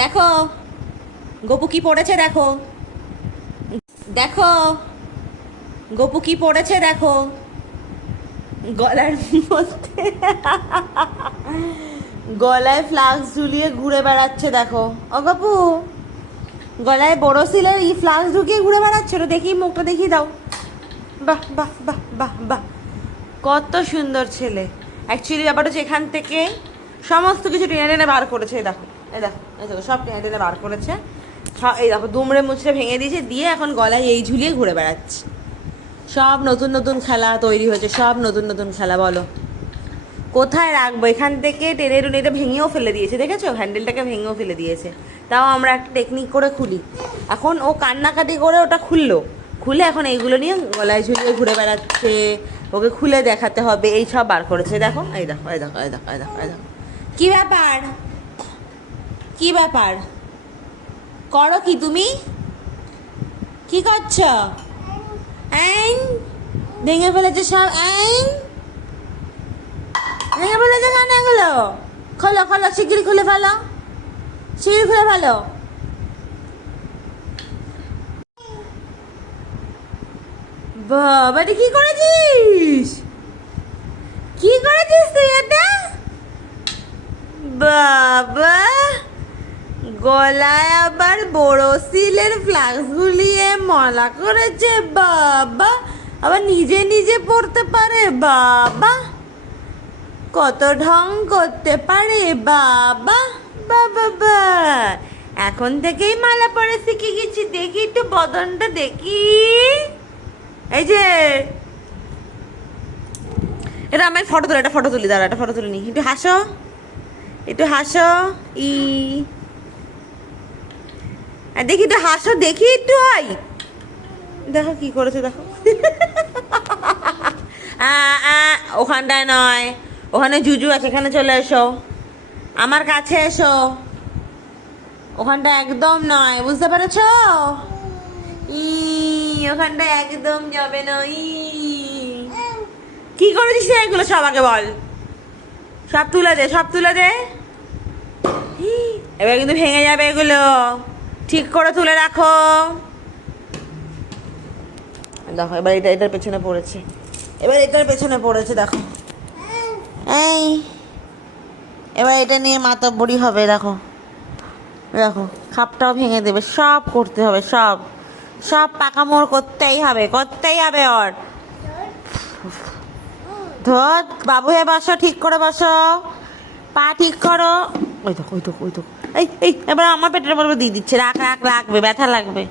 দেখো গপু কি পড়েছে, দেখো দেখো গপু কি পড়েছে, দেখো গলার মধ্যে গলায় ফ্লাক্স ঝুলিয়ে ঘুরে বেড়াচ্ছে। দেখো ও গপু, গলায় বড়শিলের এই ফ্লাক্স ঢুকিয়ে ঘুরে বেড়াচ্ছে। ওটা দেখি, মুখটা দেখিয়ে দাও। বাহ বাহ বাহ বাহ বাহ, কত সুন্দর ছেলে। অ্যাকচুয়ালি ব্যাপারটা হচ্ছে এখান থেকে সমস্ত কিছু টেনে টেনে বার করেছে। এই দেখো, এই দেখো, এই দেখো, সব টেনে টেনে বার করেছে। এই দেখো দুমড়ে মুচড়ে ভেঙে দিয়েছে, দিয়ে এখন গলায় এই ঝুলিয়ে ঘুরে বেড়াচ্ছে। সব নতুন নতুন খেলা তৈরি হয়েছে, সব নতুন নতুন খেলা। বলো কোথায় রাখবো? এখান থেকে টেনে টুনে এটা ভেঙেও ফেলে দিয়েছে, দেখেছো? হ্যান্ডেলটাকে ভেঙেও ফেলে দিয়েছে। তাও আমরা একটা টেকনিক করে খুলি। এখন ও কান্নাকাটি করে ওটা খুললো, খুলে এখন এইগুলো নিয়ে গলায় ঝুলিয়ে ঘুরে বেড়াচ্ছে। ওকে খুলে দেখাতে হবে, এই সব বার করেছে। দেখো, এই দেখো, এই দেখো, এই দেখো, এই দেখো, এই দেখো। কী ব্যাপার, কী ব্যাপার? করো কি তুমি? কি করছো? আইন ভেঙে ফেলেছে সব। আইন ভেঙে ফেলেছে কেন এগুলো? খোলো খোলো, শিগগিরি খুলে ফেলো, শিগগিরি খুলে ফেলো। বাবা, এটা কি করেছিস? কি করেছিস তুই এটা? বাবা, গলায় আবার বড়শিলের ফ্লাক্স ঝুলিয়ে মালা করেছে। বাবা, আবার নিজে নিজে পড়তে পারে। বাবা, কত ঢং করতে পারে। বাবা বাবা বা, এখন থেকেই মালা পরে শিখে গেছি। দেখি একটু বদনটা দেখি। এই যে এটা আমার ফটো তুলে, একটা ফটো তুলি, দাঁড়া একটা ফটো তুলে নি। একটু হাসো, একটু হাসো। ই দেখি একটু হাসো, দেখি একটু। হয় দেখো কি করেছে, দেখো। ওখানটায় নয়, ওখানে জুজু আছে, এখানে চলে এসো, আমার কাছে এসো। ওখানটা একদম নয়, বুঝতে পেরেছ? ই ওখানটা একদম যাবে না। কি করেছিস এগুলো সব আগে বল। সব তুলে দে, সব তুলে দে। এবার কিন্তু ভেঙে যাবে এগুলো, ঠিক করে তুলে রাখো। দেখো এবার এটা এটার পেছনে পড়েছে, এবার এটার পেছনে পড়েছে। দেখো এই, এবার এটা নিয়ে মাতব্বরি হবে। দেখো দেখো, খাপটাও ভেঙে দেবে। সব করতে হবে, সব সব পাকামোড় করতেই হবে, করতেই হবে। ওর ধর বাবু, হে বসো, ঠিক করে বসো, পা ঠিক করো। ওই দেখো, ওই দেখো, ওই দেখো। এই এই এবার আমার পেটের মধ্যে দিয়ে দিচ্ছে। রাখ রাখ, লাগবে, ব্যথা লাগবে।